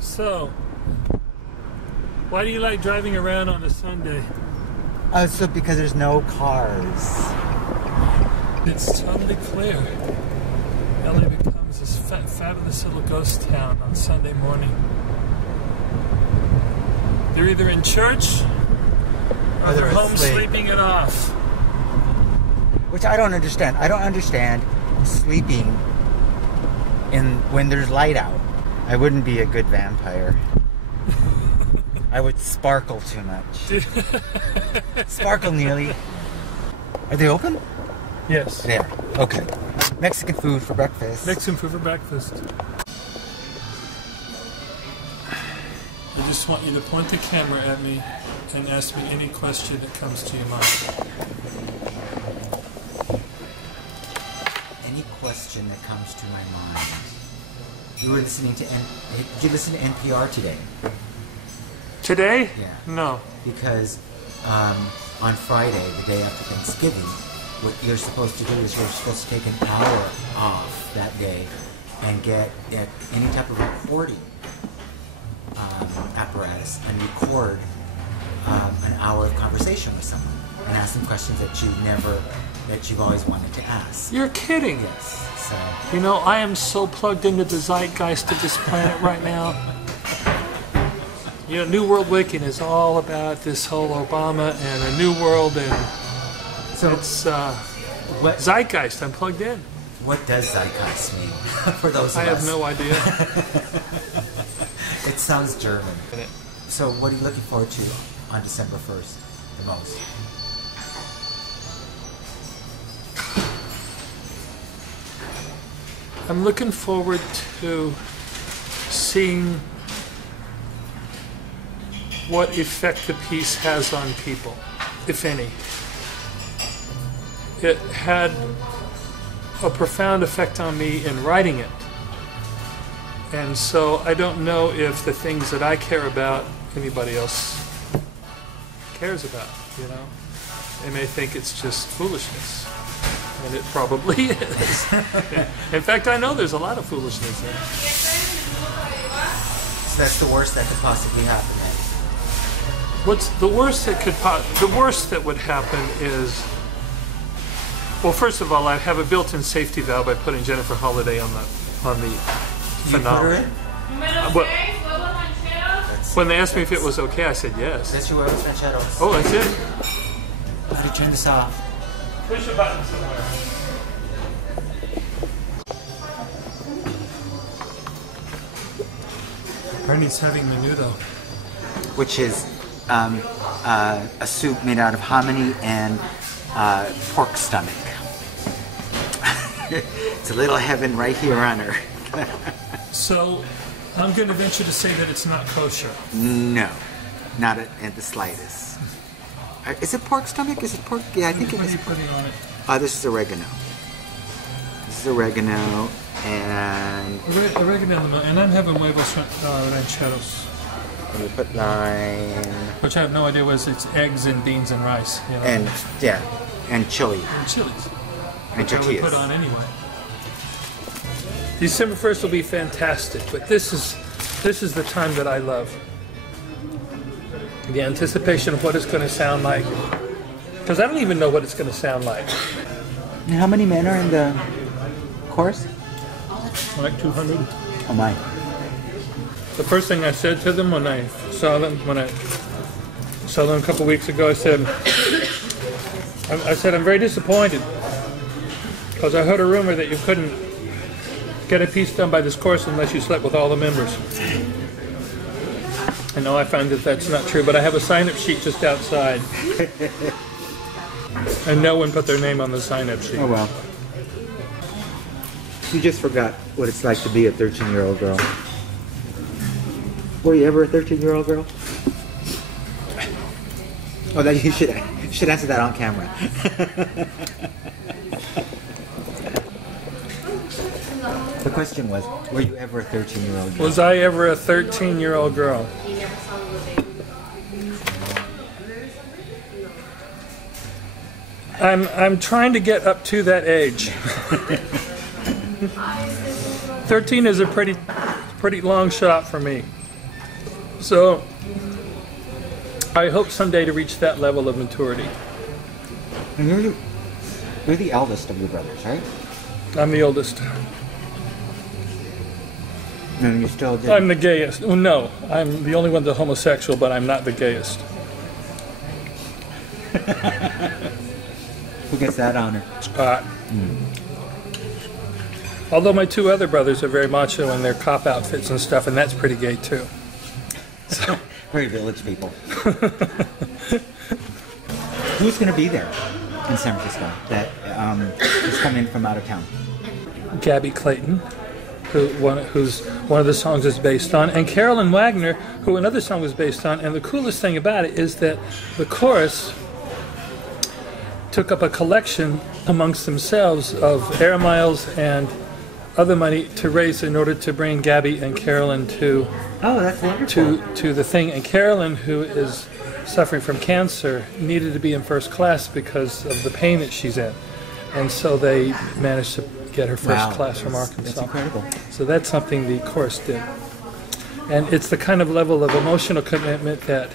So, why do you like driving around on a Sunday? So because there's no cars. It's totally clear. LA becomes this fabulous little ghost town on Sunday morning. They're either in church or they're home sleeping it off. Which I don't understand. I don't understand sleeping when there's light out. I wouldn't be a good vampire. I would sparkle too much. Sparkle, Neely. Are they open? Yes. They are. Okay. Mexican food for breakfast. Mexican food for breakfast. I just want you to point the camera at me and ask me any question that comes to your mind. Any question that comes to my mind. You were listening to did you listen to NPR today? Today? Yeah. No. Because on Friday, the day after Thanksgiving, what you're supposed to do is you're supposed to take an hour off that day and get any type of recording apparatus and record an hour of conversation with someone and ask them questions that you've always wanted to ask. You're kidding. Yes. So. You know, I am so plugged into the zeitgeist of this planet right now. You know, New World Waking is all about this whole Obama and a new world, and so it's zeitgeist. I'm plugged in. What does zeitgeist mean for those of us? I have no idea. It sounds German. So what are you looking forward to on December 1st the most? I'm looking forward to seeing what effect the piece has on people, if any. It had a profound effect on me in writing it. And so I don't know if the things that I care about, anybody else cares about, you know? They may think it's just foolishness. And it probably is. In fact, I know there's a lot of foolishness in it. So that's the worst that could possibly happen then? What's the worst that the worst that would happen is, well, first of all, I have a built-in safety valve by putting Jennifer Holliday on the finale. When they asked me if it was okay, I said yes. That's your huevos rancheros. Oh, that's it. How do you turn this off? Push a button somewhere. Ernie's having menudo, which is a soup made out of hominy and pork stomach. It's a little heaven right here on Earth. So, I'm going to venture to say that it's not kosher. No, not at the slightest. Is it pork stomach? Is it pork? Yeah, I think it is. What are you putting on it? This is oregano. This is oregano and... Oregano, and I'm having huevos rancheros. And we put lime. Which I have no idea was it's eggs and beans and rice. You know? And, yeah, and chili. And chilies. And which tortillas. I would put on anyway. December 1st will be fantastic, but this is the time that I love. The anticipation of what it's going to sound like. Because I don't even know what it's going to sound like. And how many men are in the chorus? Like 200. Oh my. The first thing I said to them when I saw them a couple weeks ago, I said, I'm very disappointed because I heard a rumor that you couldn't get a piece done by this chorus unless you slept with all the members. I know I found that that's not true, but I have a sign-up sheet just outside. And no one put their name on the sign-up sheet. Oh well. You just forgot what it's like to be a 13-year-old girl. Were you ever a 13-year-old girl? Oh, that you should answer that on camera. The question was, were you ever a 13-year-old girl? Was I ever a 13-year-old girl? I'm trying to get up to that age. 13 is a pretty long shot for me. So I hope someday to reach that level of maturity. And you're the eldest of your brothers, right? I'm the oldest. No, you still did. I'm the gayest. Oh, no, I'm the only one that's homosexual, but I'm not the gayest. Who gets that honor? Although my two other brothers are very macho in their cop outfits and stuff, and that's pretty gay too. So. Very village people. Who's going to be there in San Francisco that is coming from out of town? Gabby Clayton, who's one of the songs is based on, and Carolyn Wagner, who another song was based on. And the coolest thing about it is that the chorus took up a collection amongst themselves of air miles and other money to raise in order to bring Gabby and Carolyn to that's wonderful. to the thing. And Carolyn, who is suffering from cancer, needed to be in first class because of the pain that she's in. And so they managed to get her first class from Arkansas. That's incredible. So that's something the chorus did. And it's the kind of level of emotional commitment that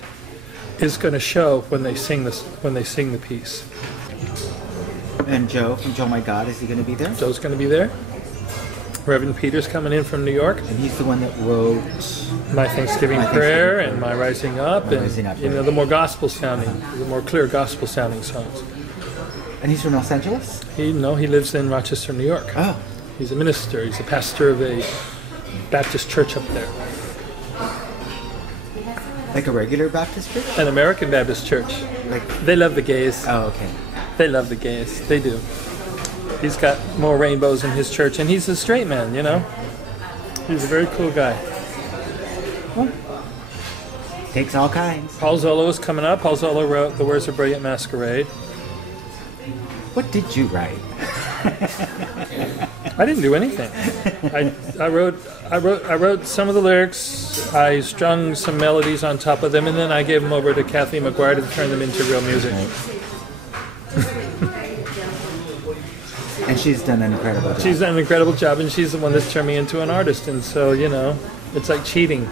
is going to show when they sing the piece. And Joe from Joe My God, is he going to be there? Joe's going to be there. Reverend Peter's coming in from New York. And he's the one that wrote My Thanksgiving Prayer and My Rising Up, the more gospel sounding, the more clear gospel sounding songs. And he's from Los Angeles? He lives in Rochester, New York. Oh. He's a minister. He's a pastor of a Baptist church up there. Like a regular Baptist church? An American Baptist church. They love the gays. Oh, okay. They love the gays. They do. He's got more rainbows in his church, and he's a straight man, you know? He's a very cool guy. Well, takes all kinds. Paul Zolo is coming up. Paul Zolo wrote The Words of Brilliant Masquerade. What did you write? I didn't do anything. I wrote some of the lyrics. I strung some melodies on top of them, and then I gave them over to Kathy McGuire to turn them into real music. And she's done an incredible job. She's done an incredible job, and she's the one that's turned me into an artist. And so, it's like cheating.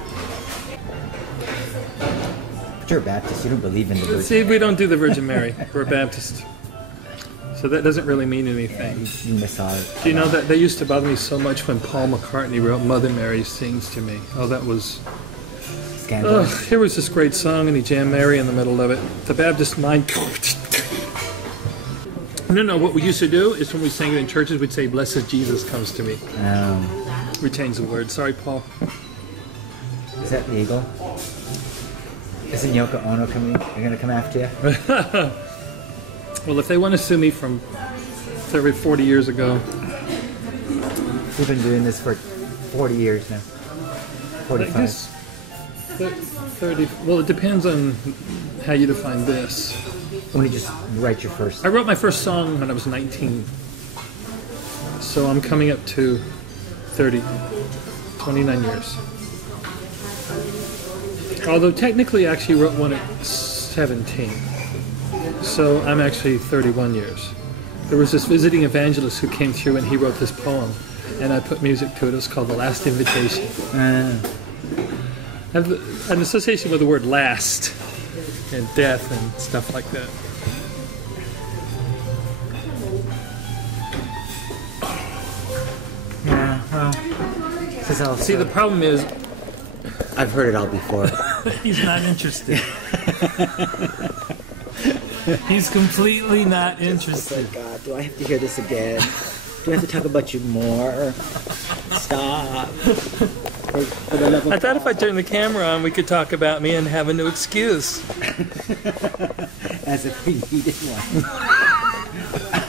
But you're a Baptist. You don't believe in the Virgin See, we don't do the Virgin Mary. We're Baptist. So that doesn't really mean anything. You miss out. Do you know that they used to bother me so much when Paul McCartney wrote Mother Mary Sings to Me? Oh, that was... Scandalous. Here was this great song, and he jammed Mary in the middle of it. The Baptist mind... No, what we used to do is when we sang it in churches, we'd say, Blessed Jesus Comes to Me. We changed the word. Sorry, Paul. Is that legal? Isn't Yoko Ono coming? They're going to come after you? Well, if they want to sue me from 40 years ago. We've been doing this for 40 years now. 45. I guess 30. Well, it depends on how you define this. When you just write your first... I wrote my first song when I was 19. So I'm coming up to 29 years. Although technically I actually wrote one at 17. So I'm actually 31 years. There was this visiting evangelist who came through and he wrote this poem. And I put music to it. It was called The Last Invitation. I have an association with the word last and death and stuff like that. Yeah, well... See, the problem is... I've heard it all before. He's not interested. He's completely not interested. Oh God, do I have to hear this again? Do I have to talk about you more? Stop. For the love of I thought if I turned the camera on, we could talk about me and have a new excuse. As if we needed one.